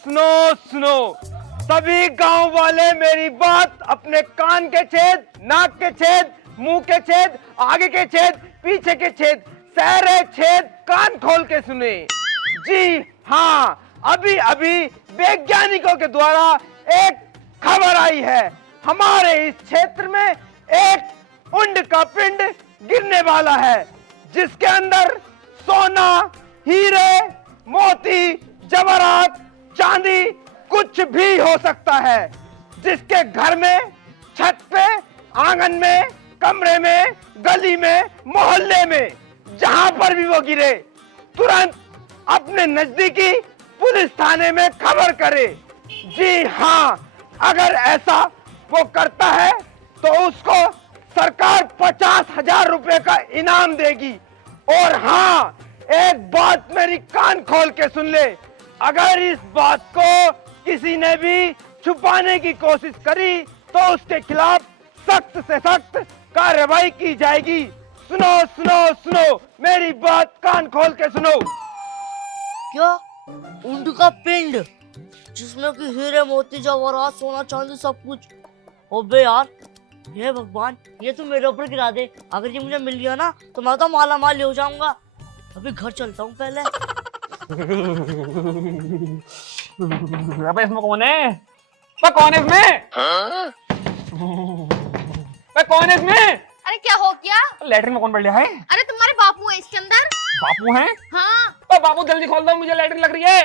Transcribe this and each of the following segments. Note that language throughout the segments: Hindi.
सुनो सुनो, सभी गांव वाले मेरी बात अपने कान के छेद, नाक के छेद, मुंह के छेद, आगे के छेद, पीछे के छेद, सारे छेद कान खोल के सुने। जी हाँ, अभी अभी वैज्ञानिकों के द्वारा एक खबर आई है। हमारे इस क्षेत्र में एक उंड का पिंड गिरने वाला है, जिसके अंदर सोना, हीरे, मोती, जवाहरात, चांदी कुछ भी हो सकता है। जिसके घर में, छत पे, आंगन में, कमरे में, गली में, मोहल्ले में, जहां पर भी वो गिरे, तुरंत अपने नजदीकी पुलिस थाने में खबर करे। जी हाँ, अगर ऐसा वो करता है तो उसको सरकार 50,000 रुपए का इनाम देगी। और हाँ, एक बात मेरी कान खोल के सुन ले, अगर इस बात को किसी ने भी छुपाने की कोशिश करी तो उसके खिलाफ सख्त से सख्त कार्रवाई की जाएगी। सुनो सुनो सुनो, मेरी बात कान खोल के सुनो। क्या? ऊंट का पिंड जिसमें कि हीरे, मोती, जवाहरात, सोना, चांदी सब कुछ। ओबे यार, ये भगवान, ये तो मेरे ऊपर गिरा दे। अगर ये मुझे मिल गया ना तो मैं तो माला माल हो जाऊंगा। अभी घर चलता हूँ पहले। अबे इसमें कौन है? कौन है इसमें? कौन है इसमें? अरे क्या हो गया? लैट्रिन में कौन बैठ गया है? अरे तुम्हारे बापू है इसके अंदर। बापू हैं? हाँ। तो बापू जल्दी खोल दो, मुझे लैट्रिन लग रही है।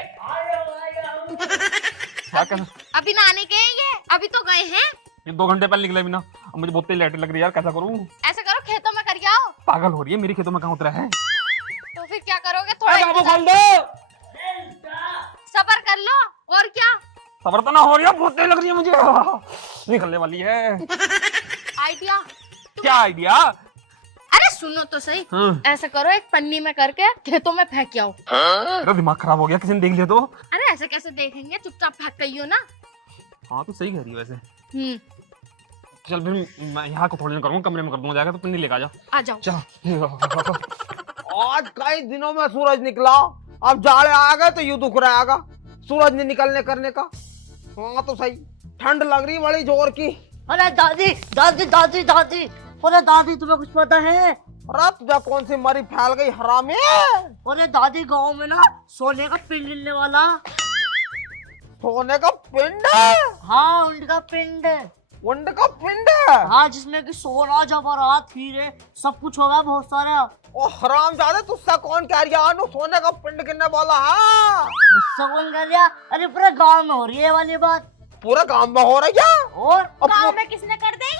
क्या कर? अभी नहाने गए ये, अभी तो गए हैं। ये 2 घंटे पहले निकले बिना, अब मुझे बहुत तेज लैट्रिन लग रही है यार, कैसा करूं? ऐसा करो, खेतों में कर आओ। पागल हो रही है, मेरे खेतों में कहाँ उतरा है? तो फिर क्या करोगे? अरे थोड़ा बाबू खोल दो। सब्र कर लो। और क्या? सबर तो ना हो रही है, बहुत तेज लग रही है मुझे, निकलने वाली है। आइडिया? क्या आइडिया? अरे सुनो तो सही। ऐसा करो, एक पन्नी में करके खेतों में फेंक आओ। मेरा दिमाग खराब हो गया, किसी ने देख लिया तो? अरे ऐसे कैसे देखेंगे, चुपचाप फेंक कहियो ना। हाँ तो सही कह रही है वैसे। चल फिर मैं यहाँ को थोड़ी करूँगा, कमरे में कर दूंगा, जाकर तो पिन्नी लेकर आ जाओ। चल। आज कई दिनों में सूरज निकला, अब जाड़े आ गए तो यूं दुख रहा आगा सूरज नहीं निकलने करने का। हाँ तो सही, ठंड लग रही बड़ी जोर की। अरे दादी दादी दादी दादी, अरे दादी तुम्हें कुछ पता है? अरे तुझे कौन सी मरी फैल गई हरामी? अरे दादी, गांव में ना सोने का पिंड मिलने वाला। सोने का पिंड? हाँ, ऊंट का पिंड। ऊंट का पिंड? हाँ, जिसमें कि सोना, जवाहरात, हीरे सब कुछ होगा, बहुत सारा। ओ हरामजादे, तुझसे कौन कह रहा है सोने का पिंड गिरने वाला है? मुझसे कौन कर दिया? अरे पूरे गांव में हो रही है वाली बात। पूरे गांव में हो रही है? और गांव में किसने कर दी?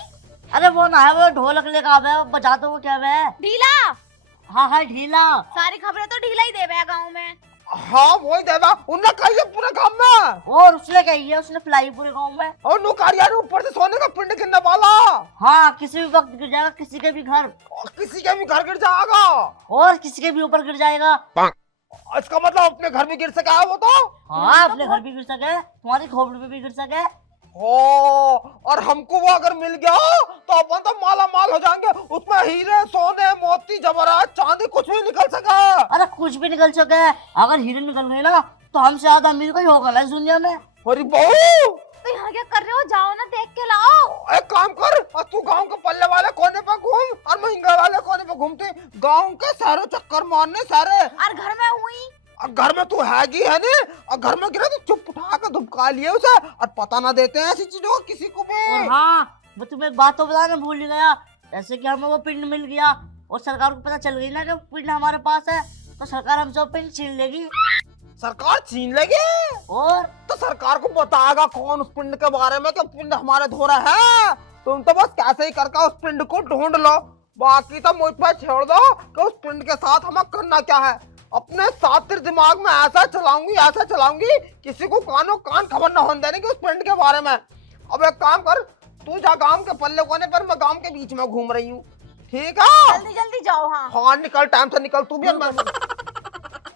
अरे वो ना है, वो ढोलक लेकर आवे, बजाते हो क्या वे? ढीला। हाँ हाँ, ढीला। सारी खबरें तो ढीला ही देवे गांव में। हाँ वही देवा, उन्हें कही है पूरे गांव में। और उसने कही है, उसने फैलाई पूरे गांव में। और नुकारिया ने ऊपर से सोने का पिंड गिरने वाला। हाँ, किसी भी वक्त गिर जाएगा, किसी के भी घर। और किसी के भी घर गिर जाएगा। और किसी के भी ऊपर गिर जाएगा। इसका मतलब अपने घर में गिर सका है वो तो? हाँ, अपने घर भी गिर सके, तुम्हारी खोपड़ी पे भी गिर सके। ओ, और हमको वो अगर मिल गया तो अपन तो माला माल हो जाएंगे। उसमें हीरे, सोने, मोती, जवाहरात, चांदी कुछ भी निकल सका। अरे कुछ भी निकल सके। अगर हीरे निकल गए ना तो हमसे ज्यादा अमीर कोई होगा ना इस दुनिया में। अरे बहू, तो यहाँ क्या कर रहे हो? जाओ ना, देख के लाओ। एक काम कर, तू गांव के पल्ले वाले कोने पे घूम और महंगा वाले कोने पे घूमते गांव के सारे चक्कर मारने सारे। और घर में हुई? घर में तू हैगी है ना, और घर में गिरा तो चुप उठा के धुपका लिए उसे, और पता ना देते हैं ऐसी चीजों को किसी को भी। और हाँ, मैं तुम्हें एक बात तो बताना भूल ही गया। जैसे कि हमें वो पिंड मिल गया और सरकार को पता चल गई ना कि पिंड हमारे पास है, तो सरकार हमसे वो पिंड छीन लेगी। सरकार छीन लेगी? और तो सरकार को बताएगा कौन उस पिंड के बारे में कि पिंड हमारे धोरा है? तुम तो बस कैसे ही करके उस पिंड को ढूंढ लो, बाकी तो मुझ पर छोड़ दो कि उस पिंड के साथ हमें करना क्या है। अपने सातिर दिमाग में ऐसा चलाऊंगी किसी को कानो कान खबर न होने देने की उस पिंड के बारे में। अब एक काम कर, तू जा गांव के पल्ले कोने पर, मैं गांव के बीच में घूम रही हूँ, ठीक है? जल्दी जल्दी जाओ। हाँ हाँ निकल, टाइम से निकल तू भी।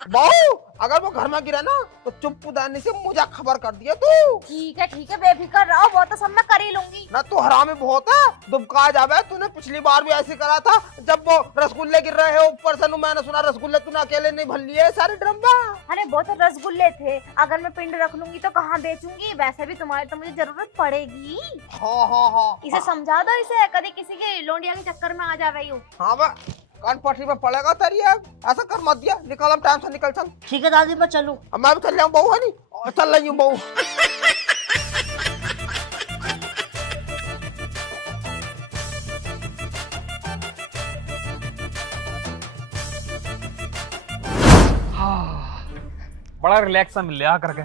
बहू अगर वो घर में गिरा ना तो चुपदानी से मुझे खबर कर दिया तू। ठीक है बेफिक्र रहो, वो तो सब मैं कर ही लूंगी। ना तू हरामी बहुत है, दुबका जावे। तूने पिछली बार भी ऐसे करा था जब वो रसगुल्ले गिर रहे हैं ऊपर से। मैंने सुना रसगुल्ले तूने अकेले नहीं भर लिए सारे ड्रम में। अरे वो तो रसगुल्ले थे, अगर मैं पिंड रख लूंगी तो कहाँ बेचूंगी, वैसे भी तुम्हारी तो मुझे जरूरत पड़ेगी। हाँ इसे समझा दो, इसे कभी किसी के लोंडिया के चक्कर में आ जावे यूं। हाँ बे कान पटरी पे पड़ेगा तेरी। ऐसा कर मत दिया, निकल हम टाइम से निकल चल। ठीक है दादी मैं चलूं। अब मैं भी चल जाऊँ बहू, है नहीं चल रही हूँ बहू। बड़ा रिलैक्स सा मिल लिया करके।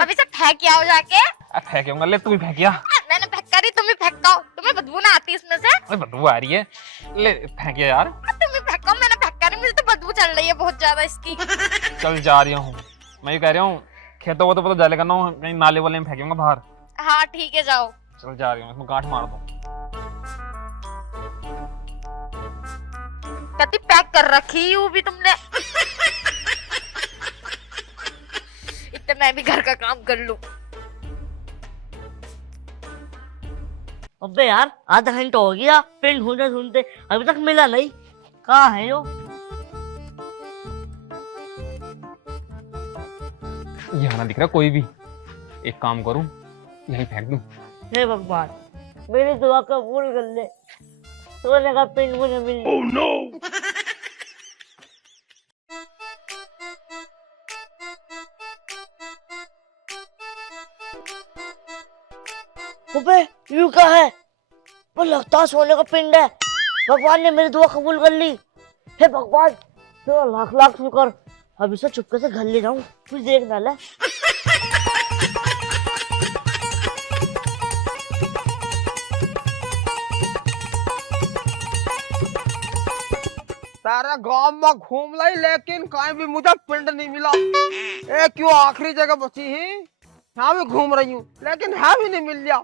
अभी से फेंक के आओ जाके। फेंकूंगा, ले तू भी फेंकिया। मैंने फेंक करी, तुम भी फेंको। तुम्हें बदबू ना आती इसमें से? अरे बदबू आ रही है, ले फेंकिया यार। तुम भी फेंको, मैंने फेंक करी, मुझे तो बदबू चल रही है बहुत ज्यादा इसकी। चल जा रही हूँ, मैं ये कह रहा हूँ खेतों को तो पता जाले करना हूँ, कहीं नाले वाले में फेंकूंगा बाहर। हाँ ठीक है जाओ। चल जा रही हूँ, इसमें गांठ मार दो। कति पैक कर रखी हूँ भी तुमने। इतने मैं भी घर का काम कर लूं। अबे यार आधा घंटा हो गया पिंड ढूंढते ढूंढते, अभी तक मिला नहीं। कहाँ है यो? यहाँ ना दिख रहा कोई भी। एक काम करूँ, यहीं फेंक दूँ। हे भगवान मेरी दुआ कबूल कर ले, सोने का पिंड मुझे मिल जाए। Oh no! अबे यू क्या है? वो लगता है सोने का पिंड है। भगवान ने मेरी दुआ कबूल कर ली। हे भगवान तेरा लाख लाख शुक्र। अब इसे चुपके से घर ले जाऊं, कुछ देख डाला। सारा गांव में घूम लाई लेकिन कहीं भी मुझे पिंड नहीं मिला। ए क्यों आखिरी जगह बची है, यहाँ भी घूम रही हूँ लेकिन है भी नहीं मिल गया।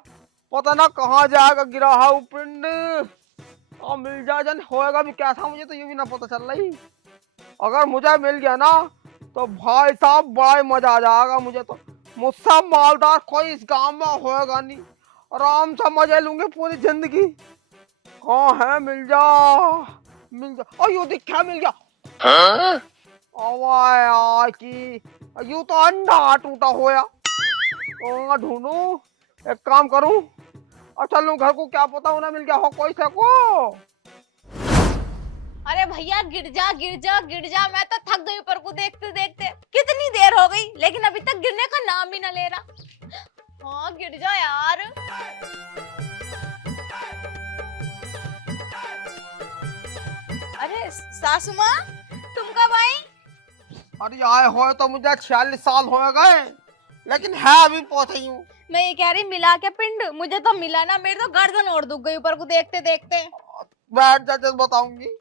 पता ना कहाँ जाएगा गिरा है वो पिंड। और मिल जाए जन होएगा भी क्या था, मुझे तो ये भी ना पता चल रही। अगर मुझे मिल गया ना तो भाई साहब बड़ा ही मजा आ जाएगा मुझे तो। मुझसे मालदार कोई इस गांव में होएगा नहीं, आराम से मजे लूंगे पूरी जिंदगी। कहाँ है, मिल जा मिल जा। और यू दिखा मिल गया। यार की यू तो अंडा टूटा होया। ढूंढू, एक काम करूं और चलूं घर को, क्या पता उन्हें मिल गया हो कोई से को। अरे भैया गिर जा गिर जा गिर जा, मैं तो थक गई ऊपर को देखते देखते। कितनी देर हो गई लेकिन अभी तक गिरने का नाम ही ना ले रहा। हाँ गिर जा यार। अरे सासू माँ तुम कब आई? अरे आए हो तो मुझे 46 साल हो गए लेकिन है अभी पहुंची हूँ। मैं ये कह रही मिला क्या पिंड? मुझे तो मिला ना, मेरे तो गर्दन ओढ़ दुख गई ऊपर को देखते देखते। बैठ जा जब बताऊंगी।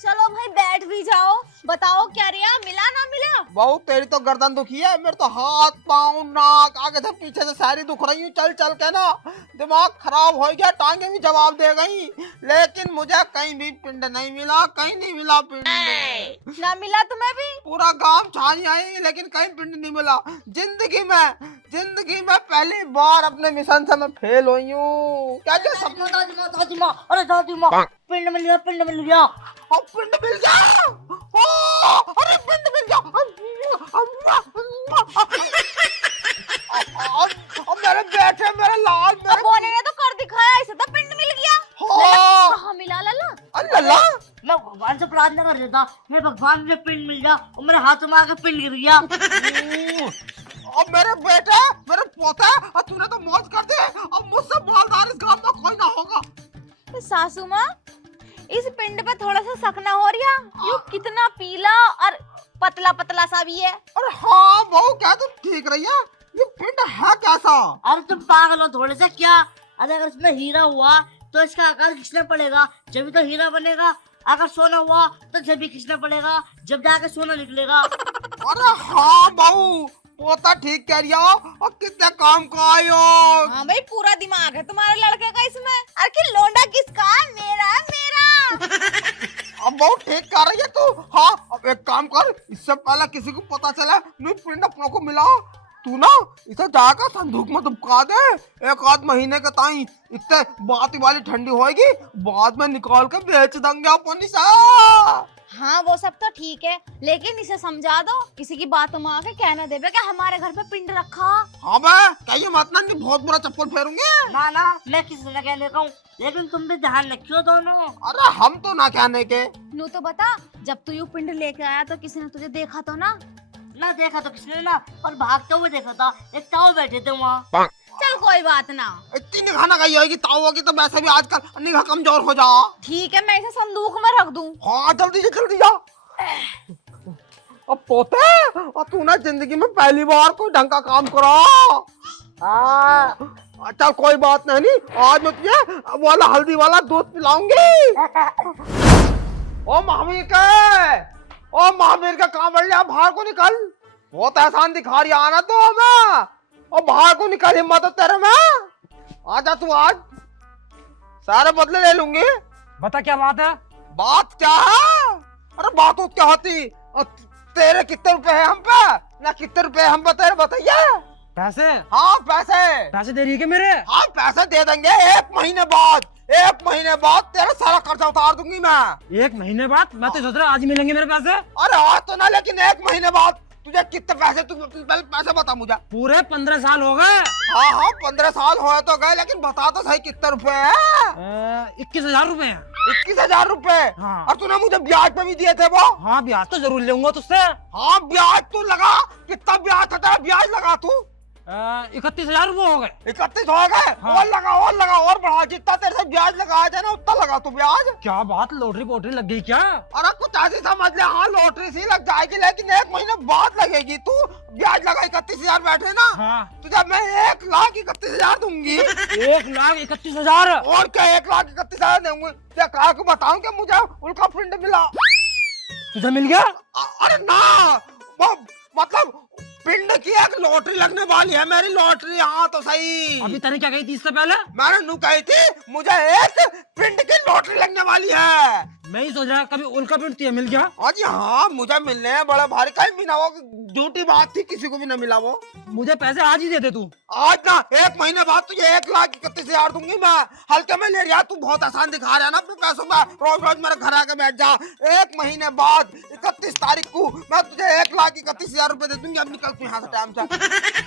चलो भाई बैठ भी जाओ, बताओ क्या रिया, मिला ना मिला? बहुत तेरी तो गर्दन दुखी है, मेरे तो हाथ पाँव नाक आगे से पीछे से सारी दुख रही हूँ। चल चल के ना दिमाग खराब हो गया, टांगे भी जवाब दे गई लेकिन मुझे कहीं भी पिंड नहीं मिला, कहीं नहीं मिला पिंड। ना मिला तुम्हें भी? पूरा गांव छानी आई लेकिन कहीं पिंड नहीं मिला। जिंदगी में पहली बार अपने मिशन से मैं फेल हुई हूँ। क्या क्या सपना। दादी माँ अरे दादी माँ पिंड मिल गया, पिंड मिल गया। अब पिंड मिल गया। अरे पिंड मिल गया। अब मेरे बेटे मेरे लाल मेरे बोने ने तो कर दिखाया, इसे तो पिंड मिल गया। कहाँ मिला लला? अल्लाह मैं भगवान से प्रार्थना कर रहा था, मैं भगवान मुझे पिंड मिल गया और मेरे हाथों में आके पिंड गिर गया। अब मेरे बेटे मेरे पोता, और तूने तो मौज कर दी। अब मुझसे मालदार इस गांव में कोई ना होगा। तो सासू माँ इस पिंड पे थोड़ा सा शक ना हो रहा? यू कितना पीला और पतला पतला सा भी है। अरे हाँ बहू क्या तुम ठीक रही है? ये पिंड है कैसा? अरे तुम पागल हो थोड़े से क्या? अगर इसमें हीरा हुआ तो इसका आकार खींचना पड़ेगा, जब तो हीरा बनेगा। अगर सोना हुआ तो जब भी खींचना पड़ेगा, जब जाके सोना निकलेगा। अरे हाँ बहू पोता ठीक कह रही हो, और कितने काम का आयो। हाँ भाई पूरा दिमाग है तुम्हारे लड़के का इसमें। अरे कि लोंडा किसका? मेरा मेरा। अब बहुत ठीक कर रही है तू। हाँ अब एक काम कर, इससे पहले किसी को पता चला नहीं पिंड अपनों को मिला, तू ना इसे जाकर संदूक में दुबका दे। एक आध महीने के ताई इतने बात वाली ठंडी होएगी, बाद में निकाल के बेच देंगे अपन इसे। हाँ वो सब तो ठीक है, लेकिन इसे समझा दो, किसी की बातों में आके कहना देवे कि हमारे घर पे पिंड रखा। हाँ बे क्या ये मत ना नहीं बहुत बुरा चप्पल फेरूंगे। ना ना मैं किसी ने कहने का हूँ, लेकिन तुम भी ध्यान रखियो दोनों। अरे हम तो ना कहने के। नू तो बता, जब तू यू पिंड लेके आया तो किसी ने तुझे देखा तो ना? ना देखा तो किसने ना, और भागते हुए देखा था, एक ताऊ बैठे थे वहाँ। चल कोई बात ना। इतनी निगाह गई होगी ताऊ की, तो वैसे भी आजकल निगाह कमजोर हो जा। ठीक है मैं इसे संदूक में रख दूं। हाँ जल्दी से जल्दी जा। अब पोते और तू ना जिंदगी में पहली बार कोई ढंग का काम करा। चल कोई बात नहीं, आज मैं तुझे वाला हल्दी वाला दूध पिलाऊंगी। ओ महावीर का काम बढ़ लिया, बाहर को निकल। बहुत एहसान दिखा रही आना तो हमें, और बाहर को निकल, हिम्मत है तेरे में। आजा तू आज, सारे बदले ले लूंगी। बता क्या बात है? बात क्या है? अरे बात तो क्या होती, तेरे कितने रुपए है हम पे, ना कितने रुपए हम पे तेरे, बताइए। पैसे? हाँ पैसे। पैसे दे रही है क्या मेरे? हाँ पैसे दे देंगे, एक महीने बाद तेरा सारा कर्जा उतार दूंगी मैं। एक महीने बाद? मैं तो सोच रहा आज ही मिलेंगे मेरे पैसे। अरे आज तो ना, लेकिन एक महीने बाद। तुझे कितने पैसे, तू पहले पैसे बता मुझे। पूरे 15 साल हो गए। हाँ 15 साल हो तो गए, लेकिन बता तो सही कितने रुपए है। 21,000 रुपए है। 21,000 रुपए? हाँ। और तूने मुझे ब्याज पे भी दिए थे वो। हाँ ब्याज तो जरूर लूंगा तुझसे। हाँ ब्याज तू लगा, कितना ब्याज था, ब्याज लगा तू। 31,000 रुपए हो गए। 31 हो गए? हाँ। और लगा और बढ़ा, जितना तेरे से ब्याज लगाया जाए ना उतना लगा तू ब्याज। क्या बात, लॉटरी पोटरी लग गई क्या? अरे कुछ ऐसी समझ ले, हाँ लॉटरी सी लग जाएगी, लेकिन एक महीने बाद लगेगी। तू ब्याज लगा 31,000 बैठे ना, हाँ। तुझे मैं 1,31,000 दूंगी। 1,31,000? और क्या 1,31,000 दूंगी? क्या कहा को बताऊं कि मुझे उनका प्रिंट मिला। तुझे मिल गया? अरे ना, वो मतलब पिंड की एक लॉटरी लगने वाली है, मेरी लॉटरी। हाँ तो सही। अभी तने क्या कही थी इससे पहले? मैंने नू कही थी मुझे एक पिंड की लॉटरी लगने वाली है। मैं ही सोच रहा कभी उनका प्रिंट तुझे मिल गया। जी हाँ मुझे मिलने हैं, बड़ा भारी, कहीं भी ना वो झूठी बात थी, किसी को भी ना मिला वो। मुझे पैसे आज ही दे दे तू। आज ना, एक महीने बाद तुझे 1,31,000 दूंगी मैं। हल्के में ले रहा, तू बहुत आसान दिखा रहा है ना अपने पैसों में, रोज रोज मेरे घर आके बैठ जा। एक महीने बाद 31 तारीख को मैं तुझे 1,31,000 रुपए दे दूंगी। अब निकल तू यहाँ से टाइम से।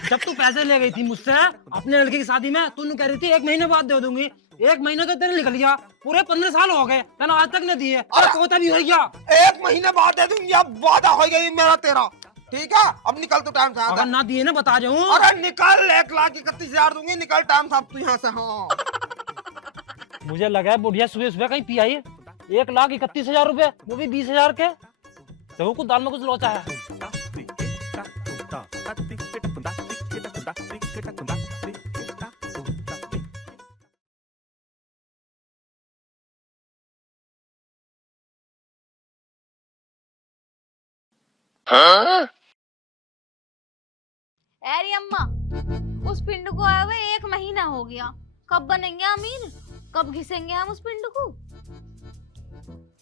जब तू पैसे ले गई थी मुझसे अपने लड़के की शादी में, तू कह रही थी 1 महीने बाद दे दूंगी। 1 महीने तो तेरे निकल गया, पूरे 15 साल हो गए, मैंने आज तक नहीं दिए। और कोता भी हो गया। 1 महीने बाद दे दूंगी, अब वादा हो गई मेरा तेरा। ठीक है अब निकल तू टाइम से। अगर ना दिए ना बता जाऊं। अरे निकल, 1,31,000 दूंगी, निकल टाइम से अब तू यहाँ से। हाँ मुझे लगा है बुढ़िया सुबह सुबह कहीं पी आई। 1,31,000 रुपए, वो भी 20,000 के। तो कुछ दाल में कुछ लोचा है। अरे अम्मा, उस पिंड को आए हुए 1 महीना हो गया, कब बनेंगे अमीर, कब घिसेंगे हम उस पिंड को?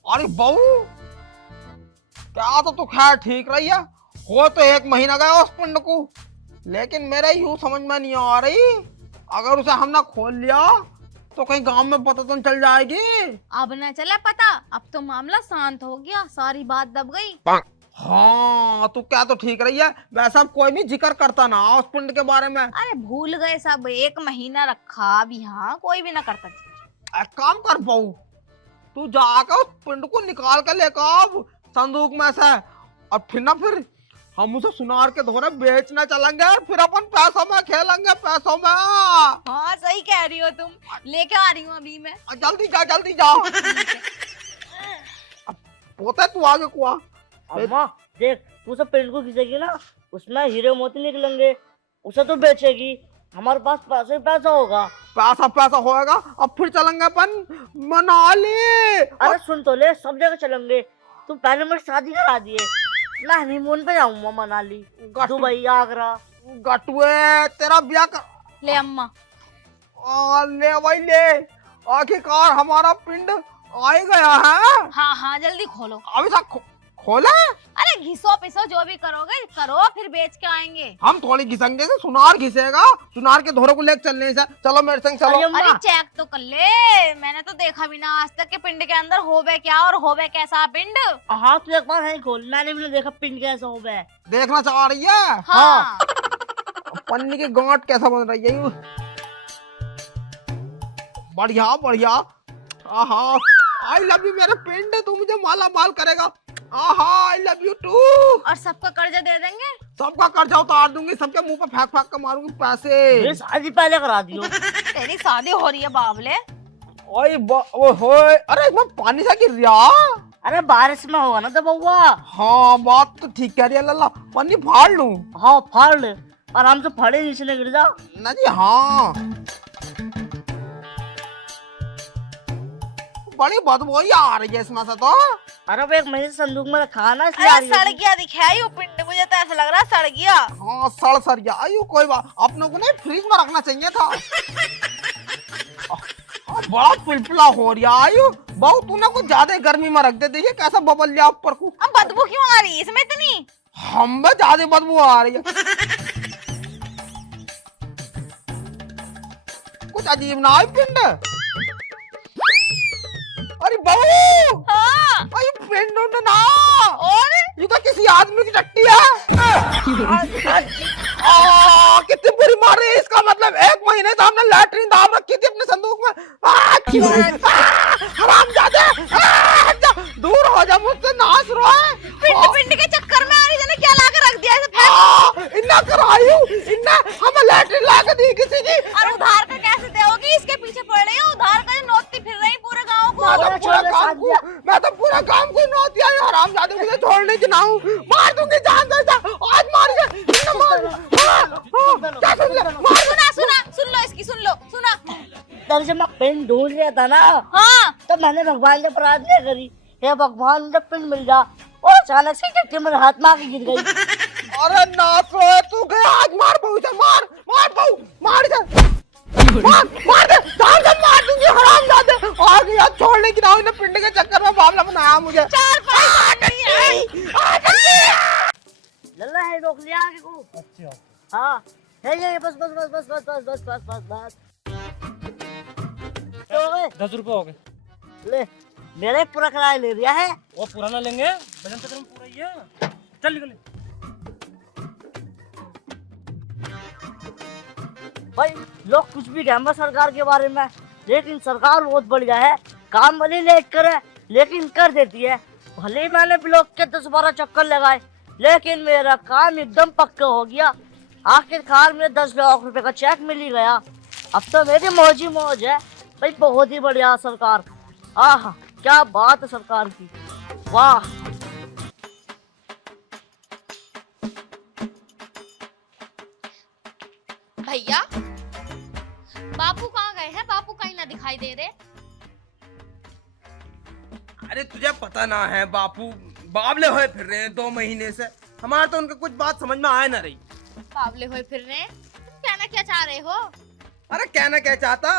अरे बहू क्या, तो खैर ठीक रही है, हो तो 1 महीना गया उस पिंड को, लेकिन मेरा यूं समझ में नहीं आ रही, अगर उसे हमने खोल लिया तो कहीं गांव में पता तो चल जाएगी। अब न चला पता, अब तो मामला शांत हो गया, सारी बात दब गई। हाँ तो क्या तो ठीक रही है, वैसा कोई भी जिक्र करता ना उस पिंड के बारे में। अरे भूल गए सब, 1 महीना रखा अब यहाँ कोई भी ना करता। एक काम कर बहू, तू जाकर उस पिंड को निकाल कर लेकर संदूक में से, और फिर हम उसे सुनार के धोरे बेचने चलेंगे, फिर अपन पैसों में खेलेंगे, पैसों में। हाँ सही कह रही हो तुम, लेके आ रही हूँ अभी मैं। जल्दी जा। अब पोते तू आगे कुआ। अम्मा देख, तू सब पेड़ को खींचेगी ना, उसमें हीरे मोती निकलेंगे, उसे तो बेचेगी, हमारे पास पैसा होगा। पैसा होएगा, अब फिर चलेंगे अपन मनाली। अरे सुन तो ले, सब जगह चलेंगे, तू पहले मेरी शादी करा दिए, मैं हनीमून पे जाऊंगा मनाली, दुबई, आगरा। गटुए तेरा ब्याह कर ले अम्मा। ले भाई ले, आखिरकार हमारा पिंड आ ही गया है। हाँ हाँ जल्दी खोलो। अभी तक खोला? अरे घिसो पिसो जो भी करोगे करो, फिर बेच के आएंगे। हम थोड़ी घिसेंगे, सुनार घिसेगा। सुनार के धोरे को लेकर चलने से। चलो मेरे संग चलो। अरे अम्मा, अरे चेक तो कर ले, मैंने तो देखा भी ना आज तक के पिंड के अंदर होवे क्या और होवे कैसा पिंड। हाँ तो एक बार है खोल, मैंने भी नहीं देखा पिंड कैसा हो गया। देखना चाह रही है? हाँ पन्नी की गांठ कैसा बन रही है? बढ़िया बढ़िया। आहा, आई लव यू मेरे पिंड, तू मुझे माला माल करेगा। आहा, आई लव यू टू। और सबका कर्जा दे देंगे। सबका कर्जा उतार दूंगी, सबके मुंह पे फेंक फेंक कर मारूंगी पैसे। मेरी शादी पहले करा दियो। तेरी शादी हो रही है बाबले। ओए होए, अरे इसमें पानी सा गिर रहा। अरे बारिश में होगा ना तो बउआ। हाँ बात तो ठीक कह रही है लल्ला। पन्नी फाड़ लूं? हाँ फाड़ ले, आराम से फाड़े नीचे न गिर जा। ना जी हाँ। बड़ी बदबू ही आ रही है इसमें से तो। अरे वो एक महीने से संदूक में रखा है ना, इसलिए आ अरे रही है। सड़ गया दिखाई वो पिंड, मुझे तो ऐसा लग रहा है सड़ गया। हाँ सड़ गया। आयु कोई बात, अपनों को नहीं फ्रिज में रखना चाहिए था। बड़ा पिलपिला हो रहा आयु। बहु तूने कुछ ज्यादा गर्मी में रख दे, देखिए कैसा बबल लिया ऊपर को। अब बदबू क्यों आ रही है इसमें इतनी? हम में ज्यादा बदबू आ रही है। कुछ अजीब ना है पिंड। अरे बहू, हाँ अरे पिंड उंड ना, और ये तो किसी आदमी की टट्टी है। कितनी बुरी मार रही है। इसका मतलब 1 महीने से हमने लैट्रिन दाब रखी थी अपने संदूक में। हरामजादे, दूर हो जा मुझसे, नाच रहा है। पिंड पिंड के चक्कर में आ रही है, क्या ला के रख दिया ऐसे? इन्ना करायू, इन्ना हमें लैट्रिन ला के दी किसी की। और उधार का कैसे दोगी? इसके पीछे पड़ रही हो, उधार का जो नोटती फिर रही पूरे गांव को। मैं तो पूरा काम को नौती आई। हरामजादे, मुझे छोड़ने की ना हूँ। मार दूंगी जान दे जा। आज मार सुना सुना सुन लो इसकी, सुन लो सुना। तब जब मैं पिंड ढूंढ रहा था ना, हाँ तब मैंने भगवान से प्रार्थना करी, हे भगवान मुझे पिंड मिल जा। और अचानक से टट्टी मेरे हाथ में आके गिर गई। अरे नाच रहा है तू, गया आज। मार बहू से, मार मार बहू, मार दे, मार दे, जान से मार दूंगी। हरामजादे, आ गया छोड़ने की ना हूँ। पिंड के चक्कर में बावला बनाया मुझे। चार पैसे लल्ला है, रोक लिया आगे को। अच्छा हाँ है ये, बस बस बस बस बस बस बस बस बस बस। तो गए 10 रुपए हो गए। ले, मेरा ही पूरा किराया ले लिया है। वो पुराना लेंगे, वजन तो पूरा ही है। चल निकले। भाई लोग कुछ भी कहते हैं सरकार के बारे में, लेकिन सरकार बहुत बढ़िया है। काम भले लेट करे लेकिन कर देती है। भले ही मैंने ब्लॉक के 10-12 चक्कर लगाए, लेकिन मेरा काम एकदम पक्का हो गया। आखिरकार में 10 लाख रुपए का चेक मिल ही गया। अब तो मेरी मौज ही मौज है भाई। बहुत ही बढ़िया सरकार। आह क्या बात है सरकार की, वाह। भैया बापू कहाँ गए हैं? बापू कहीं ना दिखाई दे रहे। अरे तुझे पता ना है, बापू बावले हुए फिर रहे हैं 2 महीने से। हमारा तो उनका कुछ बात समझ में आया ना रही। बावले हुए फिर रहे, कहना क्या चाह रहे हो? अरे कहना क्या चाहता,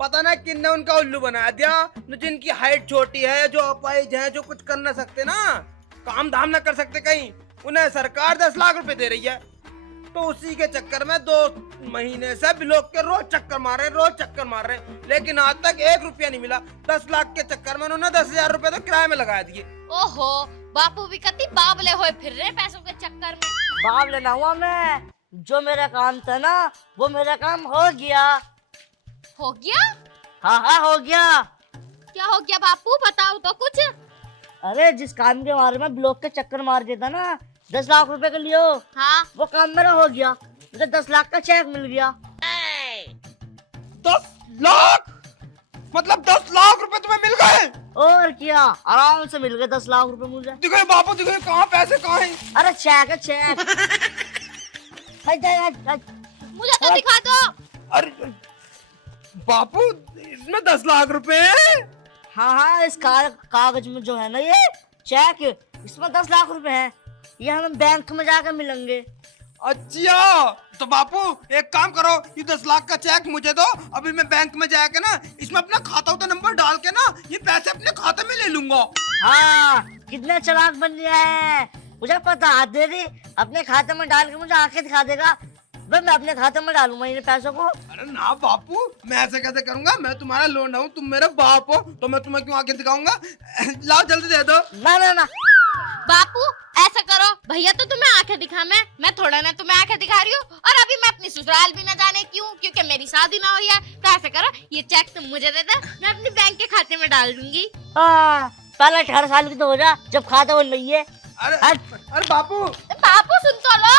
पता ना किन्ने उनका उल्लू बना दिया। जिनकी हाइट छोटी है, जो अपाहिज है, जो कुछ कर ना सकते ना, काम धाम ना कर सकते कहीं, उन्हें सरकार 10 लाख रुपए दे रही है। तो उसी के चक्कर में 2 महीने से ब्लॉक के रोज चक्कर मार रहे, लेकिन आज तक 1 रुपया नहीं मिला। 10 लाख के चक्कर में उन्होंने 10,000 रुपए तो किराए में लगा दिए। ओहो, बापू भी कति बावले हुए फिर रहे पैसों के चक्कर में। बाप लेना हुआ मैं, जो मेरा काम था ना वो मेरा काम हो गया। हो गया? हाँ हाँ हो गया। क्या हो गया बापू, बताओ तो कुछ। अरे जिस काम के बारे में ब्लॉक के चक्कर मार देता ना 10 लाख रुपए के लिए, हाँ वो काम मेरा हो गया। मुझे 10 लाख का चेक मिल गया। 10 लाख? मतलब 10 लाख रुपए तुम्हें मिल गए? और क्या, आराम से मिल गए 10 लाख रुपए मुझे। दिखाए बापू, दिखाए कहाँ पैसे कहाँ हैं? अरे चेक है चेक। मुझे तो दिखा दो। अरे बापू, इसमें 10 लाख रुपए हैं? हाँ हाँ इस कागज में जो है ना ये चेक, इसमें 10 लाख रुपए हैं। ये हमें बैंक में जाकर मिलेंगे। अच्छा तो बापू एक काम करो, ये 10 लाख का चेक मुझे दो, अभी मैं बैंक में जाके ना इसमें अपना खाता होता नंबर डाल के ना ये पैसे अपने खाते में ले लूंगा। हाँ, कितना चालाक बन गया है, मुझे पता। हाथ दे दी, अपने खाते में डाल के मुझे आंखें दिखा देगा। मैं अपने खाते में डालूंगा इन पैसों को। अरे ना बापू, मैं ऐसे कैसे करूंगा, मैं तुम्हारा लोन हूँ, तुम मेरा बाप हो, तो मैं तुम्हें क्यों आंखें दिखाऊंगा। लाओ जल्दी दे दो। ना ना ना, बापू ऐसा करो, भैया तो तुम्हें आंखें दिखा, मैं थोड़ा ना तुम्हें आंखें दिखा रही हूँ, और अभी मैं अपनी ससुराल भी ना जाने क्यों, क्योंकि मेरी शादी ना हुई है। तो ऐसा करो, ये चेक तुम मुझे दे दो, मैं अपने बैंक के खाते में डाल दूंगी। हाँ, पहले 18 साल की तो हो जा, जब खाता वो नहीं है। अरे बापू बापू सुन तो लो,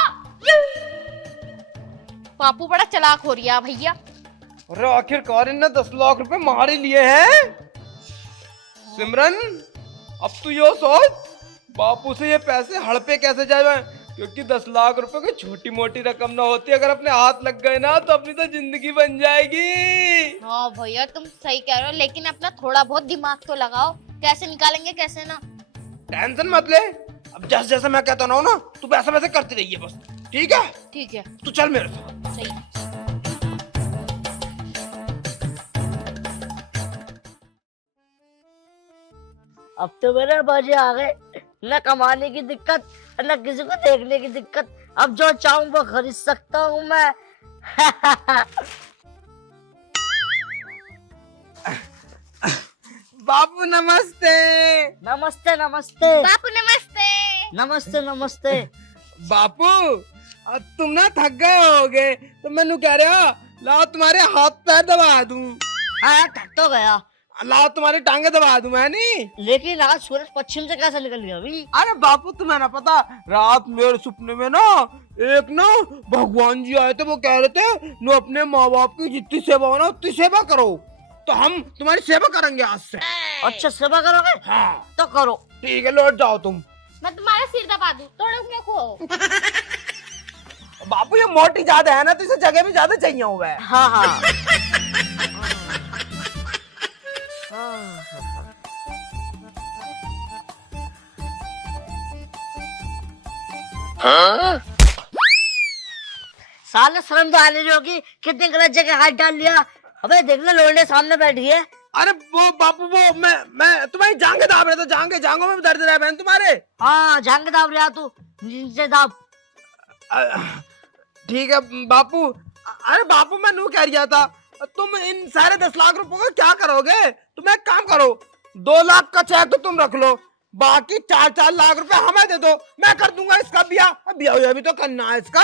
बापू बड़ा चालाक हो रहा है भैया। अरे आखिरकार इन्होंने 10 लाख रुपए मार ही लिए हैं। सिमरन अब तू यो सोच, बापू से ये पैसे हड़पे कैसे जाए, क्योंकि 10 लाख रुपए कोई छोटी मोटी रकम ना होती, अगर अपने हाथ लग गए ना तो अपनी तो जिंदगी बन जाएगी। हाँ भैया तुम सही कह रहे हो, लेकिन अपना थोड़ा बहुत दिमाग तो लगाओ, कैसे निकालेंगे कैसे ना। टेंशन मत ले, अब जैसे जैसे मैं कहता हूँ ना तू वैसे वैसे करती रहिए बस, ठीक है। ठीक है, तू चल मेरे साथ। सही। अब तो मेरे बाजे आ गए, न कमाने की दिक्कत न किसी को देखने की दिक्कत। अब जो चाहूं वो खरीद सकता हूँ मैं। बापू नमस्ते। नमस्ते नमस्ते बापू नमस्ते। नमस्ते नमस्ते। बापू अब तुम ना थक गए होगे तो मैनू कह रहे हो लाओ तुम्हारे हाथ पैर दबा दूं। हाँ, थक तो गया, लाओ तुम्हारी टांगे दबा दूं मैं नहीं। लेकिन आज सूरज पश्चिम से कैसे निकल गया अभी। अरे बापू तुम्हें ना पता, रात मेरे सपने में ना एक ना भगवान जी आए थे, वो कह रहे थे नो अपने माँ बाप की जितनी सेवा हो ना उतनी सेवा करो, तो हम तुम्हारी सेवा करेंगे आज से। अच्छा, सेवा करोगे? हाँ तो करो। ठीक है, लौट जाओ तुम। मैं तुम्हारा सिर दबा दूं, तोड़ो मेरे को। बापू ये मोटी ज्यादा है ना, तो इसे जगह भी ज्यादा चाहिए हुआ है। हाँ हाँ। साले शर्म तो आने जो कि कितनी गलत जगह हाथ डाल लिया। अबे देख ले, लोंडे सामने बैठी है। अरे वो बापू वो मैं तुम्हारी जांघें दाब रहा था, जांघों में दर्द रहा है बहन तुम्हारे। हाँ, जांग दाब रहा तू, नीचे दाब। ठीक है बापू। अरे बापू मैं नू कह रहा था, तुम इन सारे 10 लाख रुपए को क्या करोगे। तुम एक काम करो, 2 लाख का चेक तो तुम रख लो, बाकी 4-4 लाख रुपए हमें दे दो, मैं कर दूंगा इसका ब्याह भी तो करना है इसका।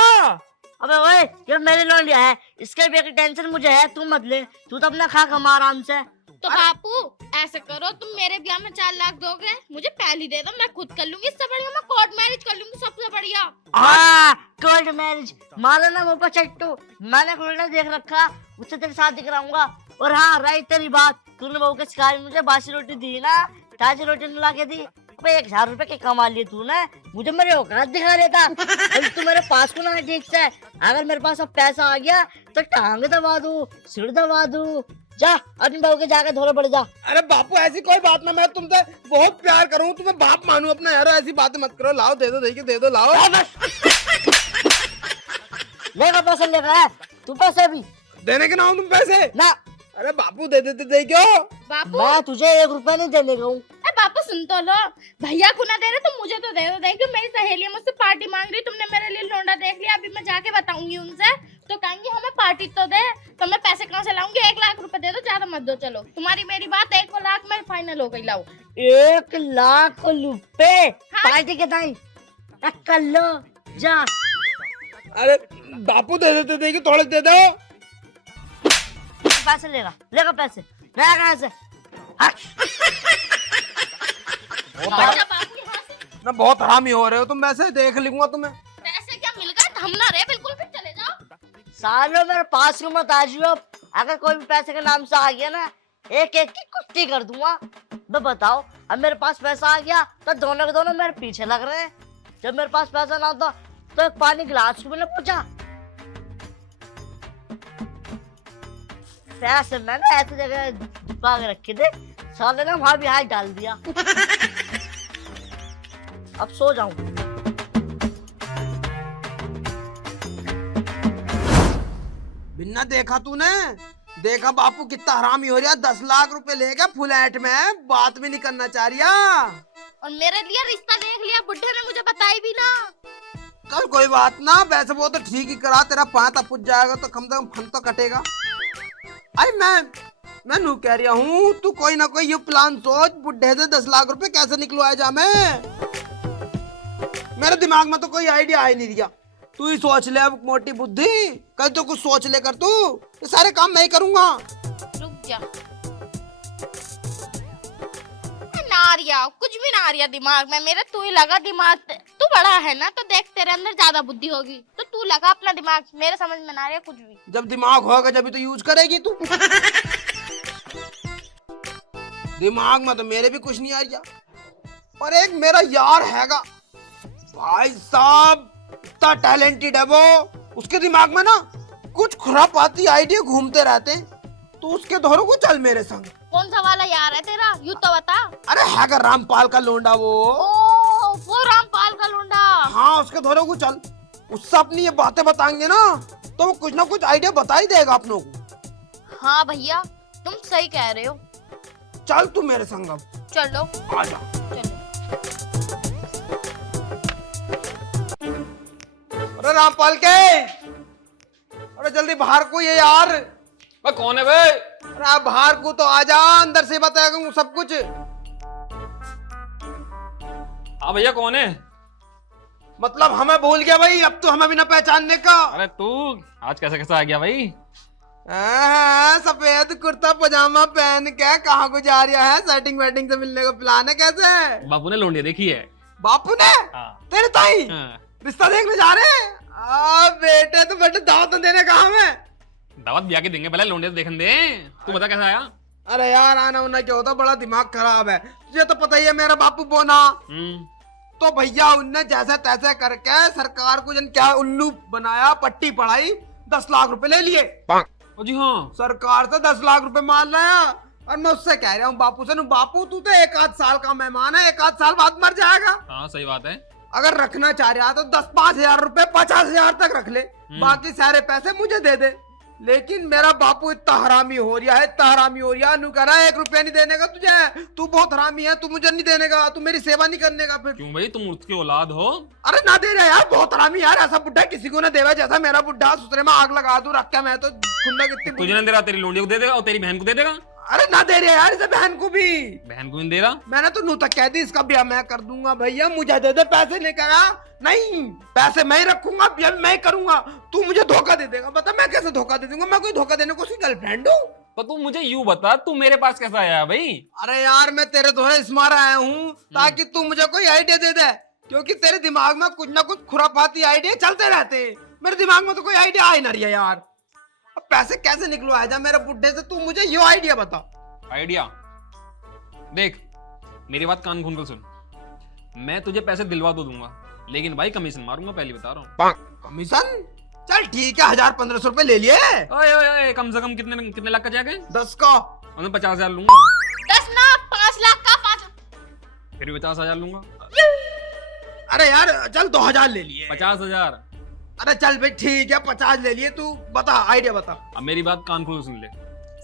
अबे ओए, ये मेरी लौंडिया है, इसके भी की टेंशन मुझे है, तू मत ले। तू तो अपना खा कमा आराम से। तो बापू ऐसा करो, तुम मेरे ब्याह में 4 लाख दोगे, मुझे पहले दे दो, मैं खुद कर लूंगी, इससे बढ़िया मैं कोर्ट मैरिज कर लूंगी, सबसे बढ़िया। हाँ, कोर्ट मैरिज मारो ना मुंह पर चट्टू, मैंने कोर्ट देख रखा, उससे तेरी शादी कराऊंगा। और हाँ, रही तेरी बात, तूने बहू के सिखाई मुझे बासी रोटी दी ना, ताजी रोटी ला के दी। 1000 रुपए के कमा लिए तू ना, मुझे मेरे औकात दिखा देता। अभी तू मेरे पास को ना ठीक से, अगर मेरे पास अब पैसा आ गया तो टांग दबा दूं, सिर दबा दूं। जा अपनी बहू के जाके धोरे पड़ जा। अरे बापू ऐसी कोई बात ना, मैं तुमसे बहुत प्यार करूं, तुम्हें बाप मानू अपना यार, ऐसी बातें मत करो। लाओ दे दो लाओ। लेगा पैसे लेगा, तू पैसे भी देने के ना हो तुम पैसे ना। अरे बापू दे दे क्यों। बापू मैं तुझे 1 रुपया नहीं देने का हूँ। बापू सुन तो लो, भैया को ना दे रहे तो मुझे तो दे दो, देखो मेरी सहेलियां मुझसे पार्टी मांग रही, तुमने मेरे लिए लौंडा देख लिया, अभी मैं जाके बताऊंगी उनसे, तो कहेंगे हमें पार्टी तो दे, तो मैं पैसे कहाँ से लाऊंगी। 1 लाख रुपए दे दो, ज्यादा मत दो। चलो तुम्हारी मेरी बात, 1 लाख में फाइनल हो गई। लाओ 1 लाख रुपए पार्टी के टाइम कर लो, जा। अरे बापू दे देगी, थोड़े दे दो। पैसे लेगा पैसे, मैं कहाँ से। आजा बापू यहाँ से। ना बहुत हरामी हो रहे हो तुम, वैसे देख लूंगा तुम्हें। पैसे क्या मिल गए, हम ना रहे बिल्कुल भी, चले जाओ। सालों मेरे पास क्यों मत आ जियो। अगर कोई भी पैसे के नाम से आ गया ना, एक एक की कुश्ती कर दूंगा। तो बताओ, अब मेरे पास पैसा आ गया तो दोनों के दोनों मेरे पीछे लग रहे हैं। जब मेरे पास पैसा ना होता तो एक पानी गिलास भी नहीं पूछा। पैसे मैंने ऐसी जगह छुपा के रखे थे, साले ने वहां भी हाथ डाल दिया। अब सो जाऊं। बिन्ना देखा तूने? देखा बापू कितना हरामी हो रहा, 10 लाख रुपए ले गया फ्लैट में, बात भी नहीं करना चाह रिया। और मेरे लिए रिश्ता देख लिया, बुढ़े ने मुझे बताई भी ना। चल कोई बात ना, वैसे वो तो ठीक ही करा, तेरा पाता पुज जाएगा तो कम से कम फन तो कटेगा। अरे मैं नू कह रहा हूँ, तू कोई ना कोई ये प्लान सोच, बुढ़े से 10 लाख रुपए कैसे निकलवाया जा। मेरे दिमाग में तो कोई आइडिया आ ही नहीं दिया। तू ही सोच ले, अब मोटी बुद्धि कल तो कुछ सोच ले कर, तू ये सारे काम मैं ही करूंगा। रुक जा, ना आ रिया, कुछ भी ना आ रिया दिमाग में मेरे। तू ही लगा दिमाग, तू बड़ा है ना तो देख तेरे अंदर ज्यादा बुद्धि होगी, तो तू लगा अपना दिमाग, मेरे समझ में ना आ रिया कुछ भी। जब दिमाग होगा जब तो यूज करेगी तू। दिमाग में तो मेरे भी कुछ नहीं आ रहा। और एक मेरा यार हैगा भाई साहब, इतना टैलेंटेड है वो, उसके दिमाग में ना कुछ खुरापाती आइडिया घूमते रहते, तो उसके दोनों को चल मेरे संग। कौन सा वाला यार है तेरा, यू तो बता। अरे हैगा रामपाल का लोंडा वो। ओ वो रामपाल का लुंडा। हाँ उसके दोनों को चल, उससे अपनी ये बातें बताएंगे ना तो वो कुछ ना कुछ आइडिया बता ही देगा अपनों को। हाँ भैया तुम सही कह रहे हो। चल तू मेरे संग अब। चलो आजा। चलो। अरे रामपाल के, अरे जल्दी बाहर को ये यार। कौन है भाई? अरे आप बाहर को तो आजा, अंदर से बताएगा सब कुछ। हाँ भैया कौन है? मतलब हमें भूल गया भाई, अब तो हमें भी ना पहचानने का। अरे तू आज कैसे कैसे आ गया भाई? सफेद कुर्ता पजामा पहन के कहाँ को जा रहा है? सेटिंग वेटिंग से मिलने का प्लान है कैसे? बापू ने लोंडिया देखी है। बापू ने? हाँ। तेरे ताई हाँ। रिश्ता देखने जा रहे हैं? बेटे तो बेटे दावत देने कहा हमें। दावत ब्याह के देंगे, पहले लोंडिया देखने दे। तू बता कैसा आया? अरे यार आना उना क्या होता, बड़ा दिमाग खराब है तुझे तो पता ही है। मेरा बापू बोना तो भैया उनने जैसे तैसे करके सरकार को जन क्या उल्लू बनाया, पट्टी पढ़ाई, 10 लाख रुपए ले लिए। जी हाँ। सरकार से 10 लाख रुपए मान लाया। और मैं उससे कह रहा हूँ बापू से, बापू तू तो 1 आध साल का मेहमान है, 1 आध साल बाद मर जाएगा। हाँ सही बात है। अगर रखना चाह रहा तो 10-5 हजार रुपए 50 हजार तक रख ले, बाकी सारे पैसे मुझे दे दे। लेकिन मेरा बापू इतना हरामी हो रहा है, इतना हरामी हो रहा है, नु कह रहा है 1 रुपया नहीं देने का तुझे, तू बहुत हरामी है, तू मुझे नहीं देने का, तू मेरी सेवा नहीं करने का। फिर क्यों भाई, तुम उसकी औलाद हो? अरे ना दे रहा यार, बहुत हरामी यार, ऐसा बुढ़ा किसी को ना देवा जैसा मेरा बुढ़ा। सुसरे में आग लगा दूं रख के, मैं तो खुंदा कितनी। तुझे नहीं दे रहा, तेरी लोंडिया को दे देगा और तेरी बहन को दे देगा। अरे ना दे रहे यार, इसे बहन को भी। बहन को नहीं दे रहा? मैंने तो नू तक कह दी इसका ब्याह मैं कर दूंगा भैया, मुझे दे दे पैसे। लेकर आ, नहीं पैसे मैं ही रखूंगा, ब्याह मैं ही करूंगा, तू मुझे धोखा दे देगा। बता मैं कैसे धोखा दे दूंगा? मैं कोई धोखा देने को उसकी गर्लफ्रेंड हूँ? तो तू मुझे यूं बता, तू मेरे पास कैसा आया भाई? अरे यार मैं तेरे दोहरे इस मार आया हूँ ताकि तू मुझे कोई आइडिया दे दे, क्योंकि तेरे दिमाग में कुछ ना कुछ खुरापाती आइडिया चलते रहते हैं। मेरे दिमाग में तो कोई आइडिया आ ही ना रही है यार। अब पैसे कैसे निकलवाया जा मेरे बुढ़े से, तू मुझे यो आइडिया बता। आइडिया देख, मेरी बात कान खोल कर सुन। मैं तुझे पैसे दिलवा तो दूंगा, लेकिन भाई कमीशन मारूंगा, पहले बता रहा हूँ। कमीशन? चल ठीक है, 1000-1500 रुपए ले लिए। ओए ओए ओए, कम से कम कितने लाख का जाएगा? 10 का। मैं 50,000 लूंगा। 10 ना 5 लाख का 5। फिर भी 50,000 लूंगा। अरे यार चल 2000 ले लिए। 50,000। अरे चल भाई ठीक है, 50 ले लिए। तू बता आइडिया बता। अब मेरी बात कान खोल सुन ले।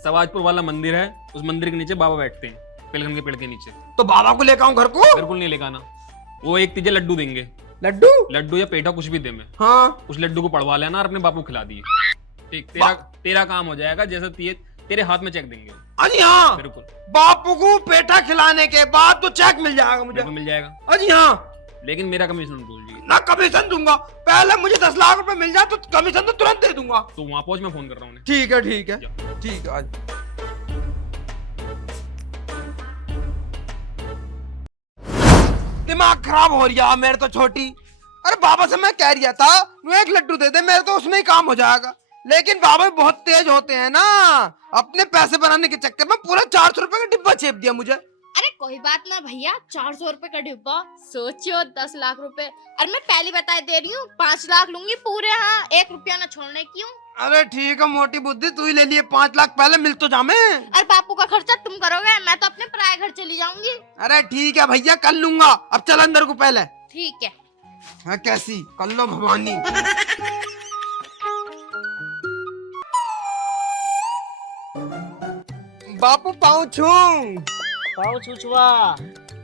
सवाजपुर वाला मंदिर है, उस मंदिर के नीचे बाबा बैठते हैं, पिलखन के पेड़ के नीचे। तो बाबा को लेकर आऊं घर को? बिल्कुल नहीं लेकर आना। वो एक तुझे लड्डू देंगे। लड्डू? लड्डू या पेठा कुछ भी दे। मैं हाँ। उस लड्डू को पड़वा लेना और अपने बापू को खिला दिए। ठीक, तेरा काम हो जाएगा। जैसे तेरे हाथ में चेक देंगे। अजी हाँ, बिल्कुल। बापू को पेठा खिलाने के बाद तो चेक मिल जाएगा मुझे? मिल जाएगा। अजी हाँ, लेकिन मेरा कमीशन भूल जी। ना कमीशन दूंगा, पहले मुझे 10 लाख रुपए मिल जाए तो कमीशन तो तुरंत दे दूंगा। तो वहां पहुंच, मैं फोन कर रहा हूँ। ठीक है ठीक है ठीक है। आज दिमाग खराब हो रहा मेरे तो छोटी। अरे बाबा से मैं कह रहा था वो 1 लड्डू दे दे, मेरे तो उसमें ही काम हो जाएगा। लेकिन बाबा बहुत तेज होते हैं ना, अपने पैसे बनाने के चक्कर में पूरा 400 रुपए का डिब्बा छेप दिया मुझे। अरे कोई बात ना भैया, 400 रुपए का डिब्बा, सोचियो 10 लाख रुपए। अरे मैं पहले बता दे रही हूँ 5 लाख लूंगी पूरे। हाँ 1 रुपया ना छोड़ने क्यों? अरे ठीक है मोटी बुद्धि, तू ही ले लिए 5 लाख, पहले मिल तो जा। मैं अरे बापू का खर्चा तुम करोगे, मैं तो अपने पराये घर चली जाऊंगी। अरे ठीक है भैया कर लूंगा, अब चल अंदर को पहले। ठीक है। हाँ कैसी कर लो भवानी। बापू पाँव छू। पाओ चुचवा।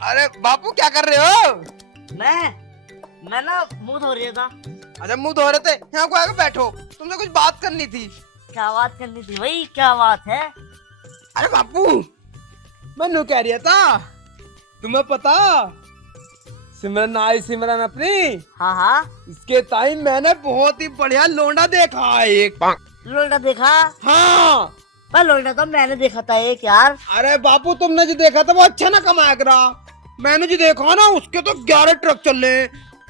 अरे बापू क्या कर रहे हो? मैं ना मुंह धो रहा था। अच्छा मुंह धो रहे थे, यहाँ को आके बैठो, तुमसे कुछ बात करनी थी। क्या बात करनी थी भाई, क्या बात है? अरे बापू मैं नु कह रहा था, तुम्हें पता सिमरन आई, सिमरन अपनी, हाँ हाँ। इसके टाइम मैंने बहुत ही बढ़िया लोंडा देखा है एक। लोल्डा देखा? हाँ। पर लोल्डा तो मैंने देखा था एक यार। अरे बापू तुमने जो देखा था वो अच्छा ना कमाया करा, मैंने जो देखा ना उसके तो 11 ट्रक चल रहे हैं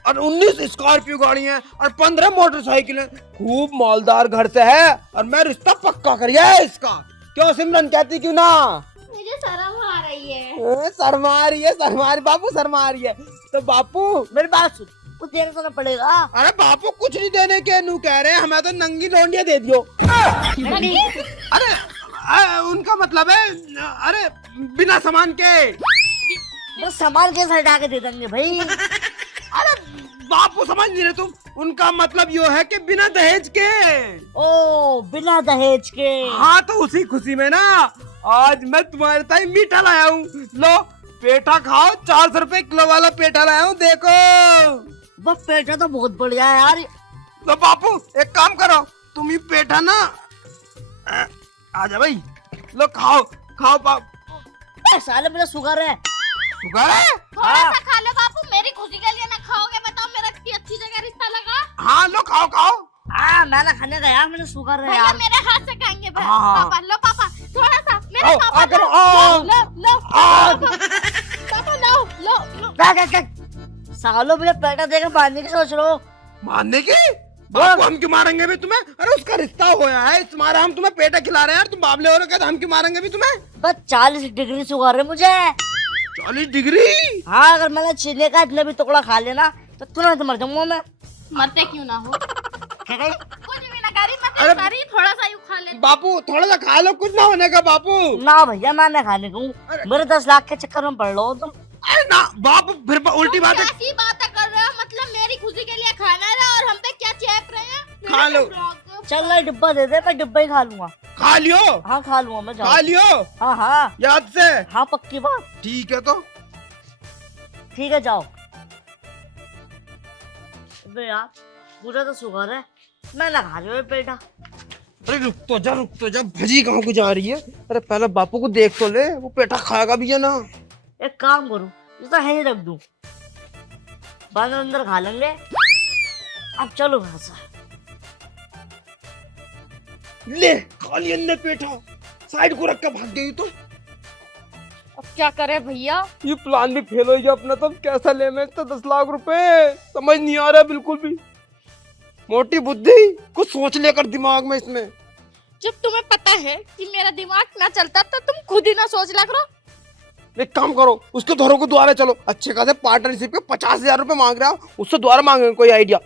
और 19 स्कॉर्पियो गाड़ी हैं और 15 मोटरसाइकिलें। खूब मालदार घर से है और मैं रिश्ता पक्का करिए इसका। क्यों सिमरन कहती क्यों ना? मुझे शर्म आ रही है। शर्मा रही है, शर्मा रही, बापू शर्मा रही है। तो बापू मेरी बात सुन, कुछ देना तो ना पड़ेगा। अरे बापू कुछ नहीं देने के नू कह रहे हैं, हमें तो नंगी लौंडिया दे दियो। अरे उनका मतलब है अरे बिना सामान के। बस सामान कैसे हटा के दे देंगे भाई? अरे बापू समझ नहीं रहे तुम, उनका मतलब यो है कि बिना दहेज के। ओ बिना दहेज के। हाँ तो उसी खुशी में ना आज मैं तुम्हारे ताई मीठा लाया हूँ। लो पेठा खाओ, 400 रुपए किलो वाला पेठा लाया हूँ, देखो। बस पेटा तो बहुत बढ़िया है यार। तो बापू एक काम करो, तुम ये पेठा ना आजा भाई, लो खाओ खाओ बापू। साले मुझे शुगर है। शुगर है? थोड़ा सा खा लो बापू, मेरी खुशी के लिए ना खाओगे? बताओ मेरा कितनी अच्छी जगह रिश्ता लगा। हाँ लो खाओ खाओ। हाँ मैं ना खाने गया, मुझे शुगर है भैया यार। मेरे हाथ से खाएंगे। हाँ। पापा लो, पापा थोड़ा सा मेरे आओ, पापा आ करो, लो, आओ। लो लो आ। पापा लो लो लो। क्या सालों मुझे पेटा देकर मारने की सोच रहे हो? मारने की? बापू हम क्यों मारेंगे भी तुम्हें? अरे उसका रिश्ता होया है, तुम्हारा हम तुम्हें पेटा खिला रहे हैं यार, तुम बाबले हो रहे हो, हम क्यों मारेंगे भी तुम्हें? बस 40 डिग्री शुगर है मुझे। 40 डिग्री? हाँ अगर मैंने चीनी का इतना भी टुकड़ा खा लेना तो तुरंत मर जाऊंगा मैं। मरते क्यों ना हो? क्या कही? कुछ भी ना करी, मैं अरे, तो सारी थोड़ा सा यूं खा ले। बापू थोड़ा सा खा लो, कुछ ना होने का बापू। ना भैया मैं नहीं खाने को हूँ। मेरे 10 लाख के चक्कर में पड़ लो तुम। अरे ना बापू, फिर उल्टी बात है। कैसी बातें कर रहे हो? मतलब मेरी खुशी के लिए खाना है और हम पे क्या चैप रहे हैं? खा लो। चल ना डिब्बा दे दे, मैं डिब्बा ही खा लूंगा। खा लियो, हाँ खा लूंगा मैं। खा लियो हाँ हाँ याद से। हाँ पक्की बात। ठीक है तो ठीक है जाओ। अबे यार मुझे तो शुगर है, मैं ना खा रही हूँ पेटा। अरे रुक तो जा, भजी कहाँ को जा रही है? अरे पहले बापू को देख तो ले, वो पेठा खाएगा भी है ना। एक काम करूँ, इसे यहीं रख दूँ, बाद में अंदर खा लेंगे। अब चलो घर से। ले खा लिया ने पेठा, साइड को रख के भाग गई तो। अब क्या करे भैया? ये प्लान भी फेल हो गया अपना, तो कैसा ले मैं तो 10 लाख रुपए, समझ नहीं आ रहा बिल्कुल भी। मोटी बुद्धि, कुछ सोच लेकर दिमाग में इसमें। जब तुम्हें पता है कि मेरा दिमाग ना चलता तो तुम खुद ही ना सोच लग रहा। एक काम करो, उसके घरों को द्वारा चलो, अच्छे खासे पार्टनरशिप के 50,000 रुपए मांग रहा हूँ, उससे द्वारा मांगे कोई आइडिया।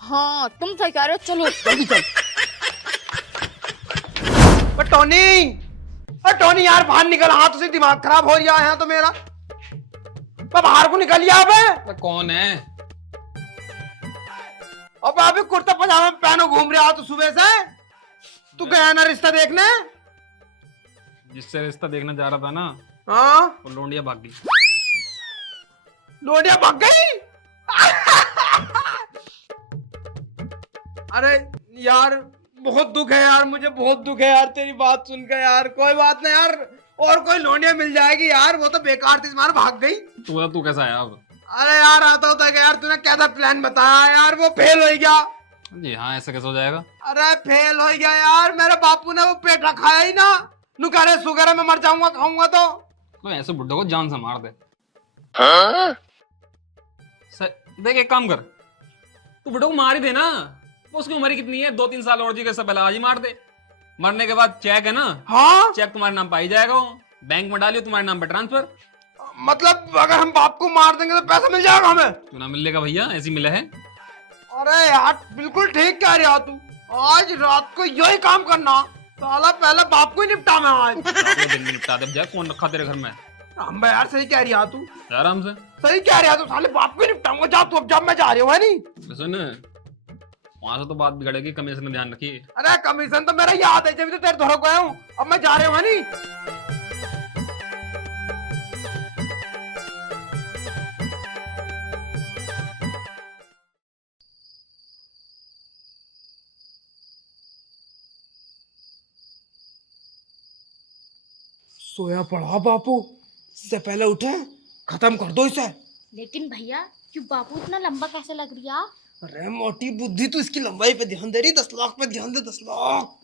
हाँ तुम सही कह रहे हो, चलो जल्दी चल। टोनी यार बाहर निकल, हाथ से दिमाग खराब हो गया है तो मेरा। बाहर को निकल अब। कौन है? अब अभी कुर्ता पजामा पहनो घूम रहा तो सुबह से। तू गया ना रिश्ता देखने? जिससे रिश्ता देखने जा रहा था ना, हाँ वो लोंडिया भाग गई। लोडिया भाग गई। अरे यार बहुत दुख है यार, मुझे बहुत दुख है यार तेरी बात सुनकर यार। कोई बात नहीं यार, और कोई लोंडिया मिल जाएगी यार, वो तो बेकार थी, तुम्हारा भाग गई। तू कैसा है अब? अरे यार आता होता है यार, तूने कैसा प्लान बताया यार, वो फेल हो गया। जी हाँ, ऐसा कैसे हो जाएगा? अरे फेल हो गया यार, मेरे बापू ने वो पेठा खाया ही ना। नु कह रहे शुगर है, मैं मर जाऊंगा खाऊंगा तो। तो ऐसे बुड्ढे को जान से मार दे। देख एक काम कर, तू बुड्ढे को मार ही दे ना। उसकी उम्र ही कितनी है, 2-3 साल और जी के, पहले आज ही मार दे। मरने के बाद चेक है ना, हाँ चेक तुम्हारे नाम पे आई जाएगा, वो बैंक में डालियो तुम्हारे नाम पे ट्रांसफर। मतलब अगर हम बाप को मार देंगे तो पैसा मिल जाएगा हमें? क्यों ना मिलेगा भैया, ऐसी मिला है। अरे यार बिल्कुल ठीक कह रहा तू, आज रात को यही काम करना। साला पहले बाप को ही निपटा मैं आज। दिन में निपटा दे, कौन रखा तेरे घर में? हम यार सही कह रहा तू, आराम से। सही कह रहा तू, साले बाप को ही निपटाऊंगा। जा तू, अब जब मैं जा रही हूँ है नहीं। सुन, वहां से तो बात बिगड़ेगी, कमीशन में ध्यान रखिए। अरे कमीशन तो मेरा याद है, जब तो तेरे धोखे को आया हूँ। अब मैं जा रहा हूँ है नहीं। सोया पड़ा बापू, इससे पहले उठे खत्म कर दो इसे। लेकिन भैया क्यों बापू इतना लंबा कैसे लग रहा? अरे मोटी बुद्धि, तू इसकी लंबाई पे ध्यान दे रही। 10 लाख पे ध्यान दे, 10 लाख।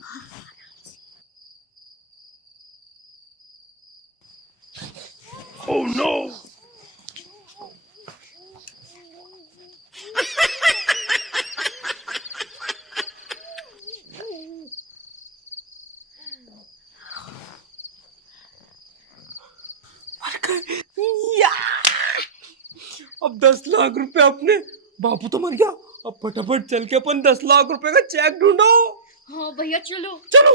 Oh no! अब 10 लाख रुपए अपने। बापू तो मर गया, अब फटाफट चल के अपन 10 लाख रुपए का चेक ढूंढो। हाँ भैया चलो। चलो।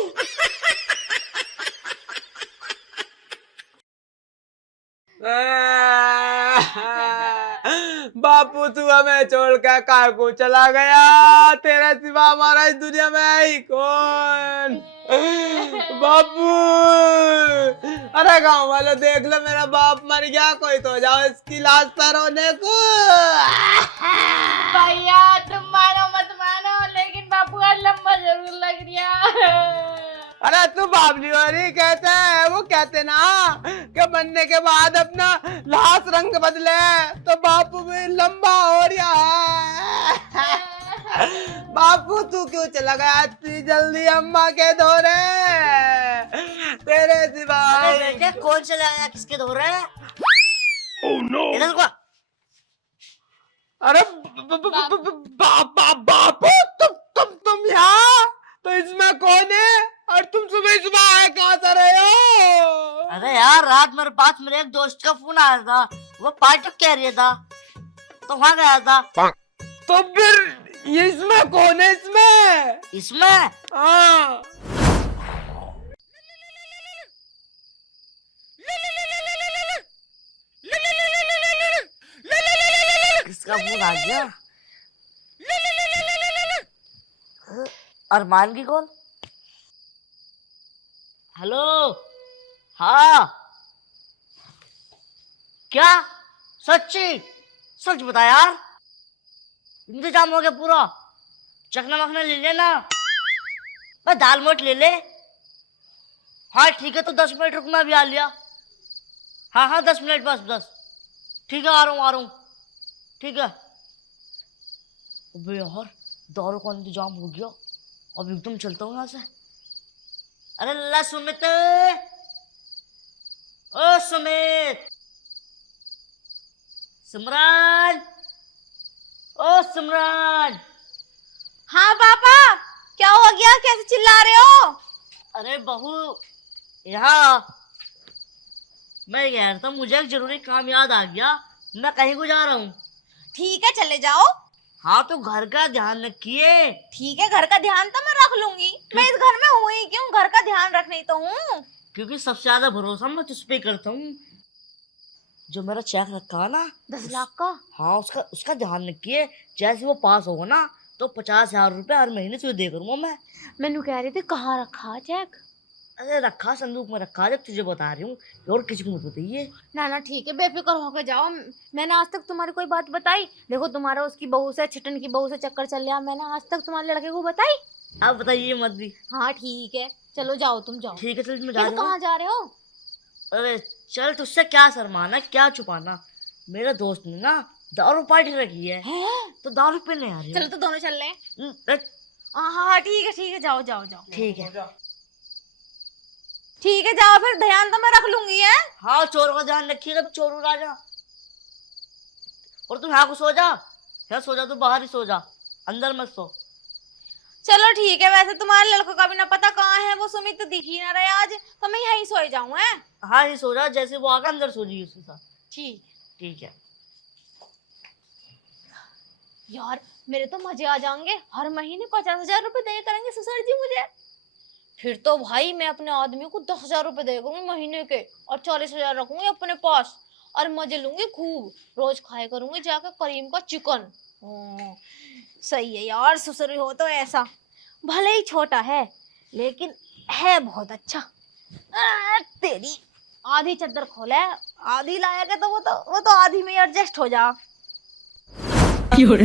बापू तू हमें छोड़ के कहाँ को चला गया? तेरे सिवा हमारा इस दुनिया में है ही कौन? बापू, अरे गाँव वाले देख लो, मेरा बाप मर गया, कोई तो जाओ इसकी लाश पर रोने को। भैया तुम मानो मत मानो, लेकिन बापू का लंबा जरूर लग रहा। अरे तू बाबली वाली कहते हैं, वो कहते ना कि बनने के बाद अपना लाश रंग बदले, तो बापू भी लंबा हो रहा है। बापू तू क्यों चला गया इतनी जल्दी अम्मा के धोरे? तेरे सिवा। अरे बेटे कौन चला आया, किसके धो रहे हैं? Oh no! इधर को। अरे बापू, तुम यहाँ? तो इसमें कौन है? और तुम सुबह सुबह आए कहाँ से रहे हो? अरे यार रात मेरे पास मेरे एक दोस्त का फोन आया था, वो पार्टी कह रहा था, तो वहाँ गया था। तो फिर ये इसमें कौन है? इसमें हाँ। किसका फोन आ गया? अरमान की कॉल। हेलो, हाँ क्या? सच्ची? सच बता यार, इंतजाम हो गया पूरा। चखना मखना ले लेना, बस दाल मोट ले ले। हाँ ठीक है, तो 10 मिनट रुक, मैं भी आ लिया। हाँ 10 मिनट बस। ठीक है, आ रहा हूँ। ठीक है। अबे यार दारू का इंतजाम हो गया, अब एकदम चलता हूँ यहाँ से। अरे लल्ला सुमित, ओ सुमित, सिमरान, ओ सिमरान। हाँ पापा, क्या हो गया? कैसे चिल्ला रहे हो? अरे बहू, यहाँ मैं कह रहा था, मुझे एक जरूरी काम याद आ गया, मैं कहीं को जा रहा हूँ। ठीक है चले जाओ। हाँ तो घर का ध्यान रखिए। ठीक है, घर का ध्यान तो मैं रख लूंगी। मैं इस घर में हूँ ही क्यों, घर का ध्यान रखनी तो हूँ। क्योंकि सबसे ज्यादा भरोसा मैं तुझ पे करता हूँ। जो मेरा चेक रखा है ना 10 लाख का। हाँ उसका ध्यान रखिए। जैसे वो पास होगा ना तो 50,000 रुपए हर महीने तुझे दे करूंगा मैं। मैंने कह रही थी कहाँ रखा चेक? अरे रखा संदूक में रखा, जब तुझे बता रही हूँ, और किसी को मत बताइए। ना ठीक है, बेफिक्र होकर जाओ। मैंने आज तक तुम्हारी कोई बात बताई? देखो तुम्हारा उसकी बहू से, छिटन की बहू से चक्कर चल रहा, मैंने आज तक तुम्हारे लड़के को बताई? आप बताइए मत भी। हाँ ठीक है, चलो जाओ, तुम जाओ। ठीक है, चल मैं जा रहा हूँ। कहाँ जा रहे हो? अरे चल, तुझसे क्या शर्माना, क्या छुपाना। मेरे दोस्त ने ना दारू पार्टी रखी है, तो दारू पीने आ रही चलो तो दोनों चल रहे हैं। है। हाँ ठीक है, जाओ। ठीक है जाओ, फिर ध्यान तो मैं रख लूंगी है। हाँ, चोर का ध्यान रखिएगा, चोर राजा। और तुम यहाँ को सो जा, तू बाहर ही सो जा, अंदर मत सो। चलो ठीक है, वैसे तुम्हारे लड़कों का भी ना पता कहाँ है, वो सुमित तो दिख ही ना रहे आज, तो मैं यहीं सोए जाऊँ है। हाँ ही सो जा, जैसे वो आकर अंदर सो जी उसके साथ। ठीक है। यार मेरे तो मजे आ जाएंगे, हर महीने 50,000 रुपए दे करेंगे ससुर जी मुझे। फिर तो भाई मैं अपने आदमी को 10,000 रुपए दे करूंगी महीने के, और 40,000 रखूंगी अपने पास, और मजे लूंगी खूब। रोज खाए करूंगी जाकर करीम का चिकन। सही है यार, ससुर हो तो ऐसा, भले ही छोटा है लेकिन है बहुत अच्छा। तेरी आधी चद्दर खोले, आधी लाया के तो वो तो आधी में एडजस्ट हो जा। क्यों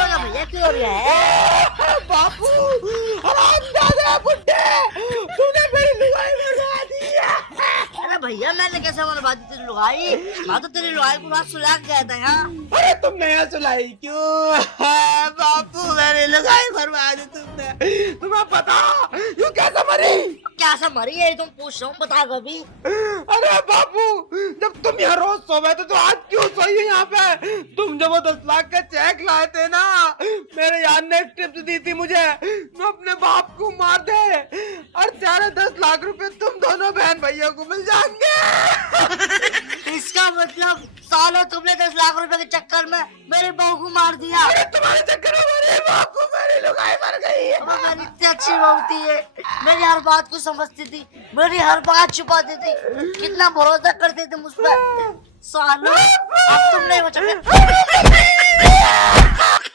ना भैया, क्यों हो रहा है? बापू, हरामजादे बुड्ढे, तूने मेरी भाई, मैं तो तेरी लुगाई को रात सुला के गया था यहाँ। अरे तुमने यहाँ सुलाई क्यों? बापू मेरी लगाई बर्बाद तुमने, तुम्हें पता यू कैसे मरी? क्या सा मरी है तुम पूछ रहा हूँ, बता कभी। अरे बापू जब तुम यहाँ रोज सोए थे तो आज क्यों सोई हो यहाँ पे? तुम जब वो 10 लाख का चेक लाए थे ना, मेरे यार ने एक टिप्स दी थी मुझे, मैं अपने बाप को मार दे और सारे 10 लाख रुपए तुम दोनों बहन भैया को मिल जाएंगे। इसका मतलब सालों तुमने 10 लाख रुपए के चक्कर में मेरे बहू को मार दिया। अरे तुम्हारे चक्कर में मेरे बाप को मेरी लुगाई मर गई है। मेरी इतनी अच्छी बहू थी ये, मेरी हर बात को समझती थी, मेरी हर बात छुपाती थी, कितना भरोसा करते थे मुझ पर। सालों अब तुम नहीं बचोगे।